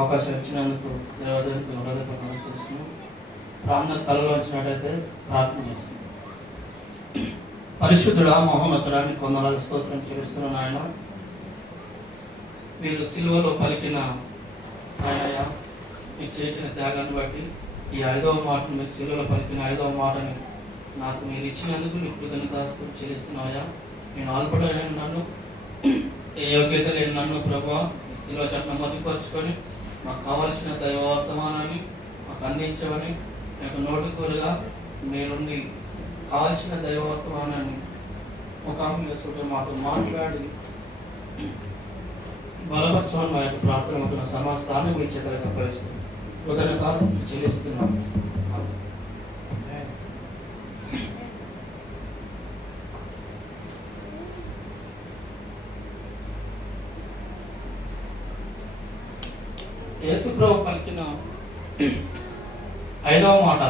అవకాశం ఇచ్చినందుకు దేవదేవునికి హృదయపూర్వకంగా చేస్తున్నాం. ప్రార్థన తలలో వచ్చినట్టయితే ప్రార్థన చేస్తున్నాం. పరిశుద్ధుడా, మహోన్నతుడానికి కొందరు స్తోత్రం చెల్లిస్తున్నాను. ఆయన మీరు సిలువలో పలికిన ఆయన మీరు చేసిన త్యాగాన్ని బట్టి ఈ 5వ మాటను మీరు సిలువలో పలికిన 5వ మాటని నాకు మీరు ఇచ్చినందుకు మీకు కృతజ్ఞతాస్తుతులు చెల్లిస్తున్నాయా. నేను ఆల్పడైన నన్ను, ఏ యోగ్యత లేని నన్ను ప్రభువా సిలువ చట్టం మధ్యపరుచుకొని మాకు కావలసిన దైవ వర్తమానాన్ని మాకు అందించమని మీకు నోటుకోలుగా మీరుండి కావాల్సిన దైవ వర్తమానాన్ని ముఖాముఖి మాతో మాట్లాడి బలపరచమని మా యొక్క ప్రార్థన సమస్తాన్ని మీ చేతులకు అప్పగిస్తుంది. కృతజ్ఞతాస్తుతులు చెల్లిస్తున్నాను. యేసుప్రభు పలికిన 5వ మాట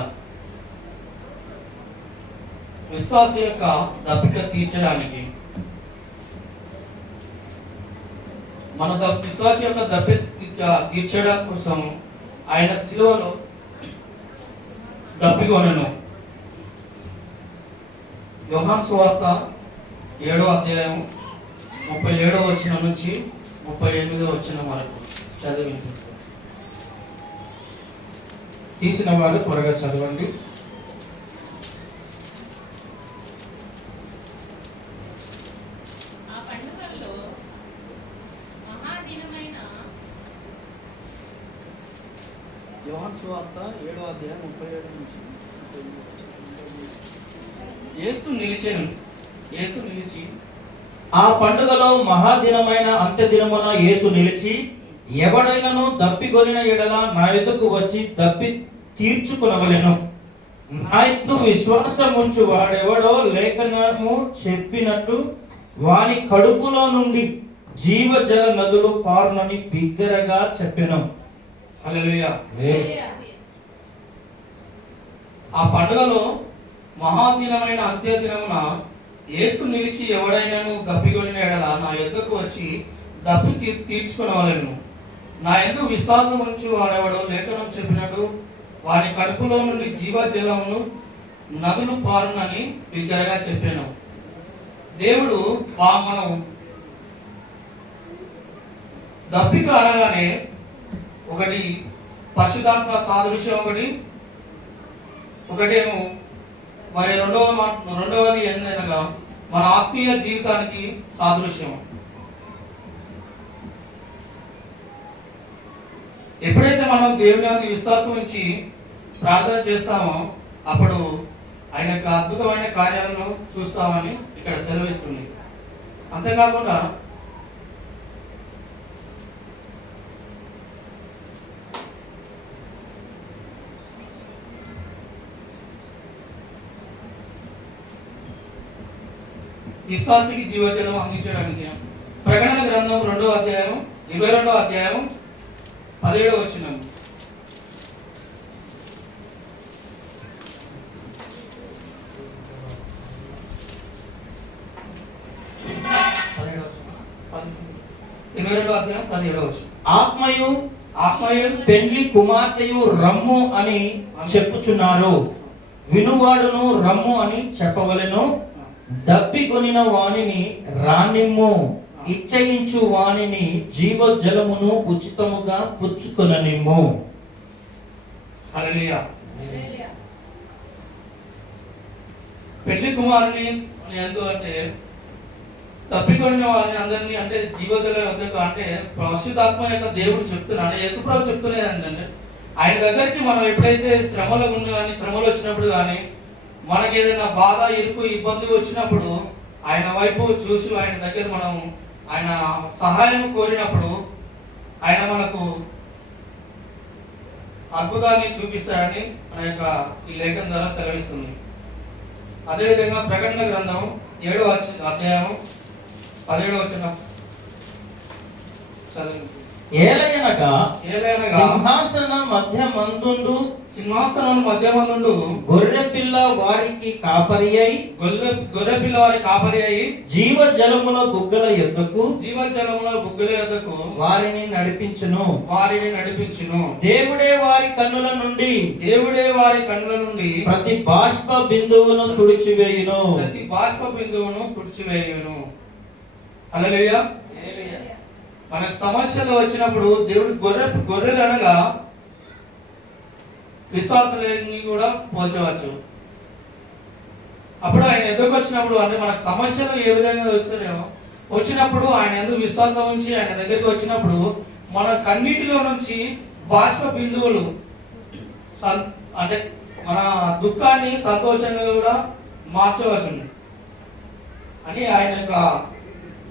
విశ్వాస యొక్క దప్పిక తీర్చడానికి, మన విశ్వాస యొక్క దప్పిక తీర్చడం కోసం ఆయన సిలువలో దప్పికొనెను. యోహాను సువార్త 7వ అధ్యాయం 37వ వచనం నుంచి 38వ వచనం వరకు చదివి తీసిన వారు త్వరగా చదవండి. యోహాను సువార్త 7వ అధ్యాయం 37 నుంచి యేసు నిలిచి ఆ పండుగలో మహాదినమైన అంత్యదినమున యేసు నిలిచి, ఎవడైనను దప్పికొనిన ఎడల నా యొద్దకు వచ్చి దప్పి తీర్చుకొనవలెను. నా యందు విశ్వాసముంచు వాడెవడో లేఖనము చెప్పినట్టు వాని కడుపులో నుండి జీవజల నదులు పారునని బిగ్గరగా చెప్పెను. హల్లెలూయా. ఆ పండుగలో మహాదినమైన అంత్యదినమున యేసు నిలిచి, ఎవడైనాను దప్పికొనిన ఎడల నా యొద్దకు వచ్చి దప్పి తీర్చుకొనవలెను. నా యందు విశ్వాసం ఉంచి వాడెవడో లేఖనం చెప్పినట్టు వాని కడుపులో నుండి జీవజలమును నదులు పారునని బిగ్గరగా చెప్పాను. దేవుడు మనం దప్పిక అనగానే ఒకటి పరిశుద్ధాత్మ సాదృశ్యం, ఒకటేమో మరి రెండవది ఏంటనగా మన ఆత్మీయ జీవితానికి సాదృశ్యం. ఎప్పుడైతే మనం దేవుని మీద విశ్వాసం ఉంచి ప్రార్థన చేస్తామో అప్పుడు ఆయన యొక్క అద్భుతమైన కార్యాలను చూస్తామని ఇక్కడ సెలవిస్తుంది. అంతేకాకుండా విశ్వాసికి జీవజలం అందించడానికి ప్రకటన గ్రంథం 2వ అధ్యాయం 22వ అధ్యాయం 17వ వచనం. ఆత్మయు పెండ్లి కుమార్తెయు రమ్ము అని చెప్పుచున్నారు, వినువాడును రమ్ము అని చెప్పవలెను. దప్పికొనిన వానిని రానిమ్ము, ఇచ్చయించు వానిని జీవజలమును ఉచితముగా పుచ్చుకొననిమ్ము. హల్లెలూయా. పెళ్లి కుమారుని అంటే తప్పికొనిన వారిని అందరినీ అంటే జీవజలం అంటే పరిశుద్ధాత్మ యొక్క దేవుడు చెప్తున్నాడు, అంటే యేసుప్రభు చెప్తున్నది ఏంటంటే ఆయన దగ్గరికి మనం ఎప్పుడైతే శ్రమలో ఉండి కానీ శ్రమలు వచ్చినప్పుడు కానీ మనకి ఏదైనా బాధ ఇరుకు ఇబ్బంది వచ్చినప్పుడు ఆయన వైపు చూసి ఆయన దగ్గర మనం ఆయన సహాయం కోరినప్పుడు ఆయన మనకు అద్భుతాన్ని చూపిస్తాడని మన యొక్క ఈ లేఖనం ద్వారా సెలవిస్తుంది. అదేవిధంగా ప్రకటన గ్రంథం 7వ అధ్యాయం 17వ వచనం చదువు. ఏలయనగా ఏలైనగా సింహాసన మధ్య మందుండు సింహాసనం మధ్యమందుండు గొర్రె పిల్ల వారికి కాపరి అయి గొర్రె పిల్ల వారి కాపరి అయి జీవ జలముల బుగ్గల యొద్దకు జీవజలముల బుగ్గల యొద్దకు వారిని నడిపించును. దేవుడే వారి కన్నుల నుండి దేవుడే వారి కన్నుల నుండి ప్రతి బాష్ప బిందువును తుడిచివేయును. హల్లెలూయా. మనకు సమస్యలు వచ్చినప్పుడు దేవుడు గొర్రెలు అనగా విశ్వాసాలని కూడా పోల్చవచ్చు. అప్పుడు ఆయన ఎందుకు వచ్చినప్పుడు అంటే మనకు సమస్యలు ఏ విధంగా వస్తాయేమో వచ్చినప్పుడు ఆయన ఎందుకు విశ్వాసం ఉంచి ఆయన దగ్గరికి వచ్చినప్పుడు మన కన్నీటిలో నుంచి బాష్ప బిందువులు అంటే మన దుఃఖాన్ని సంతోషంగా కూడా మార్చవచ్చు అని ఆయన యొక్క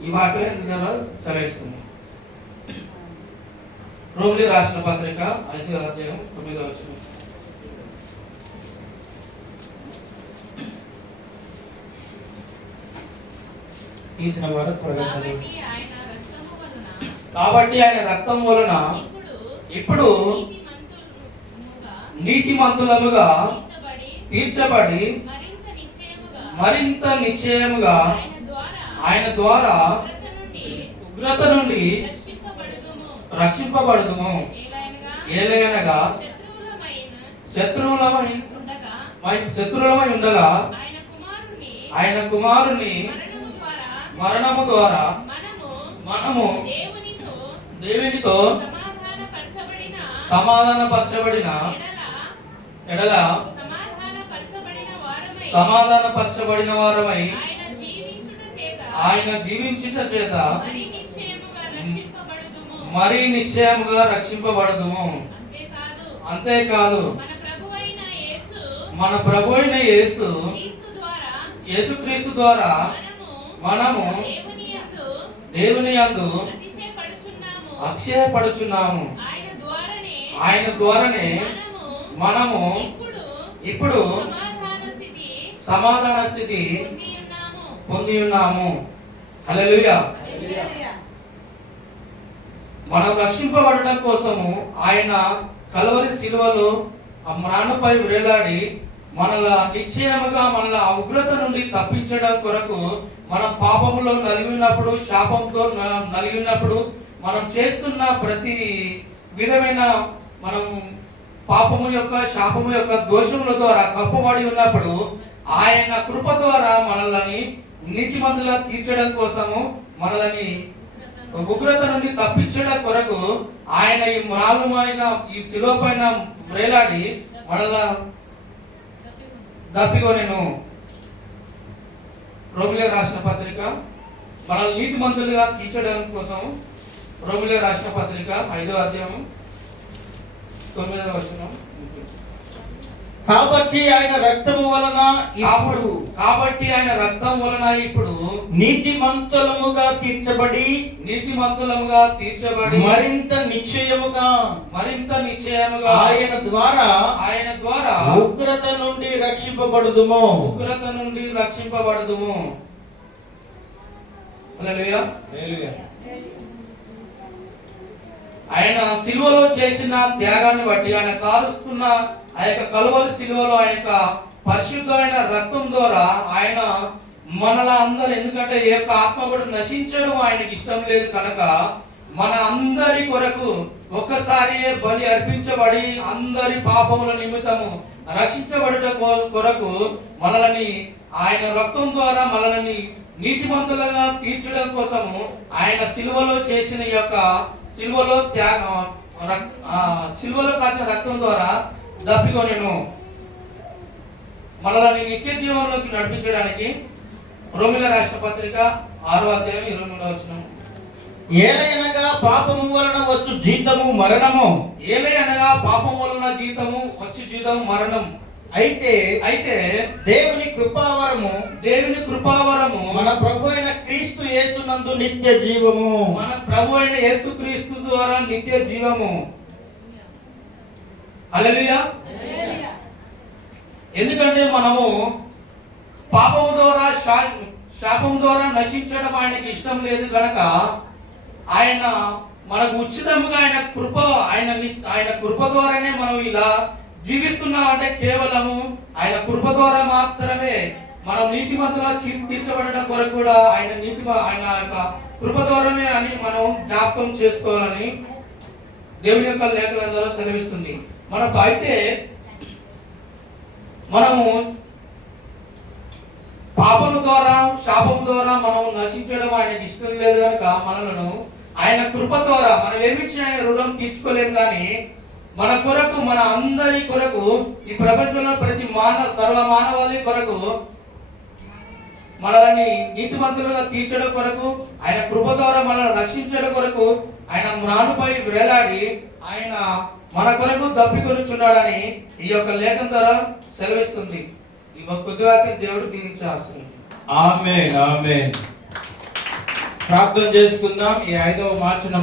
ఈ వాక్యం ద్వారా సెలవిస్తుంది. రోమిలి రాసిన పత్రిక 5వ అధ్యాయం 9వ వచనం. తీసిన వారు త్వరగా చదువు. కాబట్టి ఆయన రక్తం వలన ఇప్పుడు నీతిమంతులముగా తీర్చబడి మరింత నిశ్చయముగా ఆయన ద్వారా ఉగ్రత నుండి రక్షింపబడుదుము. ఏలయనగా శత్రువులమై ఉండగా ఆయన కుమారుని మరణము ద్వారా మనము దేవునితో సమాధానపరచబడిన ఎడల సమాధానపరచబడిన వారమై ఆయన జీవించుట చేత మరి నిశ్చయముగా రక్షింపబడదుము. అంతేకాదు మన ప్రభు అయిన యేసుక్రీస్తు ద్వారా మనము దేవుని యందు అతిశయపడుచున్నాము. ఆయన ద్వారానే మనము ఇప్పుడు సమాధాన స్థితి పొంది ఉన్నాము. హల్లెలూయా. మనం రక్షింపబడడం కోసము ఆయన కల్వరి శిలువలో ఆ మ్రానుపై వేలాడి మనల నిశ్చయముగా మనల ఉగ్రత నుండి తప్పించడం కొరకు మనం పాపములో నలిగినప్పుడు శాపంతో నలిగినప్పుడు మనం చేస్తున్న ప్రతి విధమైన మనం పాపము యొక్క శాపము యొక్క దోషముల ద్వారా కప్పబడి ఉన్నప్పుడు ఆయన కృప ద్వారా మనల్ని నీతిమంతులుగా తీర్చడం కోసము మనల్ని ఉగ్రత నుండి తప్పించడం కొరకు ఆయన ఈ మాలుమైన ఈ శిలువ పైన వేలాడి మనల దప్పికొనెను. రోమిలికి రాసిన పత్రిక మనల్ని నీతిమంతులుగా తీర్చడం కోసం రోమిలికి రాసిన పత్రిక 5వ అధ్యాయం 9వ వచనం. కాబట్టి ఆయన రక్తము వలన ఇప్పుడు నీతిమంతులముగా తీర్చబడి మరింత నిశ్చయముగా ఆయన ద్వారా ఉగ్రత నుండి రక్షింపబడుదుము. హల్లెలూయా. ఆయన సిలువలో చేసిన త్యాగాన్ని బట్టి ఆయన కారుస్తున్న ఆ యొక్క కలువరి సిలువలో ఆ యొక్క పరిశుద్ధమైన రక్తం ద్వారా ఆయన మనల అందరూ, ఎందుకంటే ఏ యొక్క ఆత్మ కూడా నశించడం ఆయనకి ఇష్టం లేదు కనుక మన అందరి కొరకు ఒక్కసారి బలి అర్పించబడి అందరి పాపముల నిమిత్తము రక్షించబడుట కొరకు మనల్ని ఆయన రక్తం ద్వారా మనల్ని నీతిమంతులుగా తీర్చడం కోసము ఆయన సిలువలో చేసిన యొక్క సిలువలో కాచిన రక్తం ద్వారా దప్పికొనెను. మనల్ని నిత్య జీవంలోకి నడిపించడానికి రోమిల రాష్ట్ర పత్రిక 6వ అధ్యాయం 23వ వచనం. ఏలయనగా పాపము వలన వచ్చు జీతము మరణము. పాపము వలన వచ్చు జీతము మరణం. అయితే దేవుని కృపావరము మన ప్రభు అయిన క్రీస్తు యేసునందు నిత్య జీవము. మన ప్రభు అయిన యేసుక్రీస్తు ద్వారా నిత్య జీవము. హల్లెలూయా. ఎందుకంటే మనము పాపము ద్వారా శాపము ద్వారా నశించడం ఆయనకి ఇష్టం లేదు కనుక ఆయన మనకు ఉచితముగా ఆయన కృప ద్వారానే మనం ఇలా జీవిస్తున్నాం అంటే కేవలము ఆయన కృప ద్వారా మాత్రమే. మనం నీతిమంతులా తీర్చబడడం కొరకు కూడా ఆయన యొక్క కృప ద్వారానే అని మనం జ్ఞాపకం చేసుకోవాలని దేవుని యొక్క లేఖనం ద్వారా సెలవిస్తుంది. మనకు అయితే మనము పాపము ద్వారా శాపం ద్వారా మనం నశించడం ఆయనకి ఇష్టం లేదు కనుక మనలను ఆయన కృప ద్వారా మనం ఏమిచ్చి ఆయన రుణం తీర్చుకోలేము. కానీ మన కొరకు, మన అందరి కొరకు, ఈ ప్రపంచంలో ప్రతి సర్వ మానవాళి కొరకు మనల్ని నీతిమంతులుగా తీర్చడం కొరకు, ఆయన కృప ద్వారా మనల్ని రక్షించడం కొరకు ఆయన మ్రానుపై వేలాడి ఆయన మన కొరకు దప్పికొనుచున్నాడని ఈ యొక్క లేఖనం ద్వారా సెలవిస్తుంది. ఈ కొద్ది వాక్యం దేవుడు దీవించి ఆశీర్వదించును. ఆమేన్, ఆమేన్. ప్రార్థన చేసుకుందాం. ఈ 5వ మార్చిన